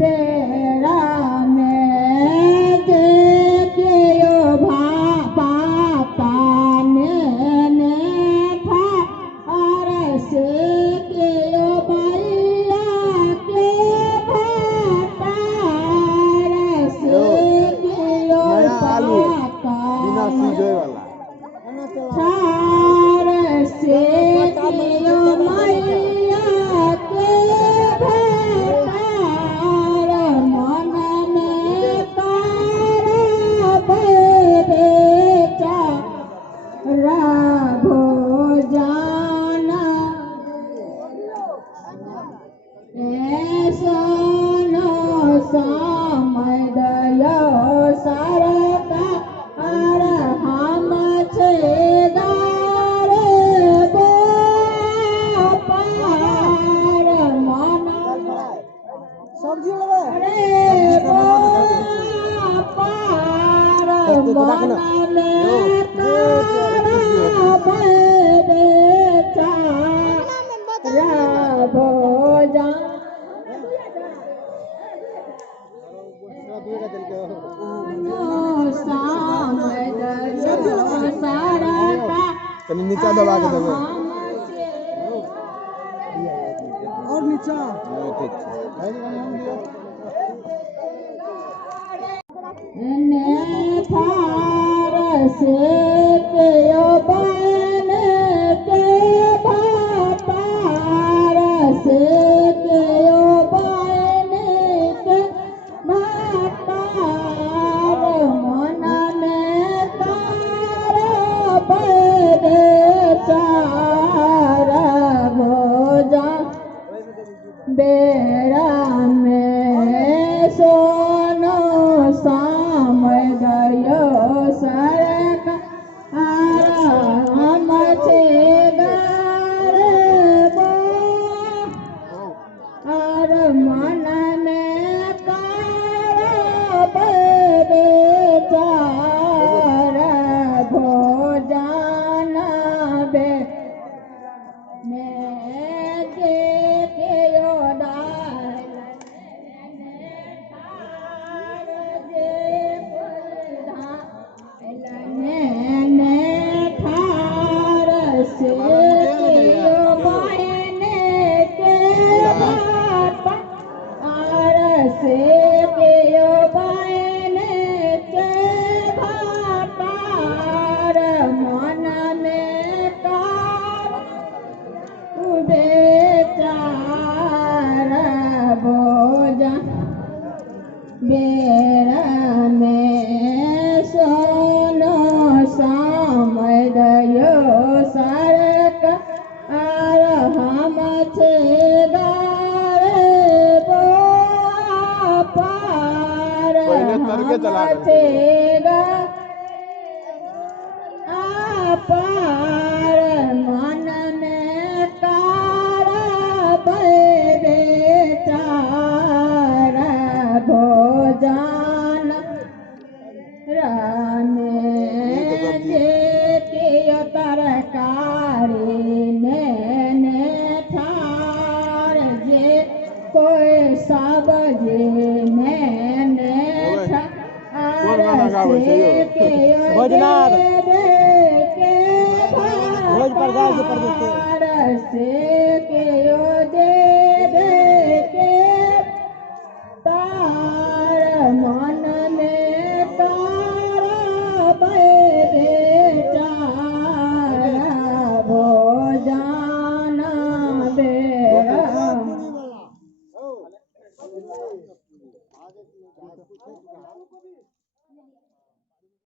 बेड़ा में देखियो पापा ने था और से कियो भैया के भापा से कियो बिना सीधे वाला थार से कियो मैया के भापार मन में तार बेरे राघो जाना ऐसनो समय दयो सरका और हम छेदार पार मन सब्जी वाला रे पार मन में तारा बेरे राघो जाना तनी नीचा दबा के देबो और नीचा ठीक ने थार से कियो बन के भापार से कियो बन के भापार मन में तार बेरे चार भोजा बेड़ा में सोनो शाम गयो सरक हम छेदार और मन में तार बेरे चार भोजन बे देखियो थार से कियो बहने के भापार से कियो बहने के भापार मन में तार बेचार भोजन बेड़ा में सोनो समय गयो सरक और हम छेदार पार हम छेदा पार मन में तारा बेरे चार भोजन रामे देखियो तरकारी ने ठार जे कोई सब्जी ने ठार से कियो भोजनार भोज प्रसाद से से के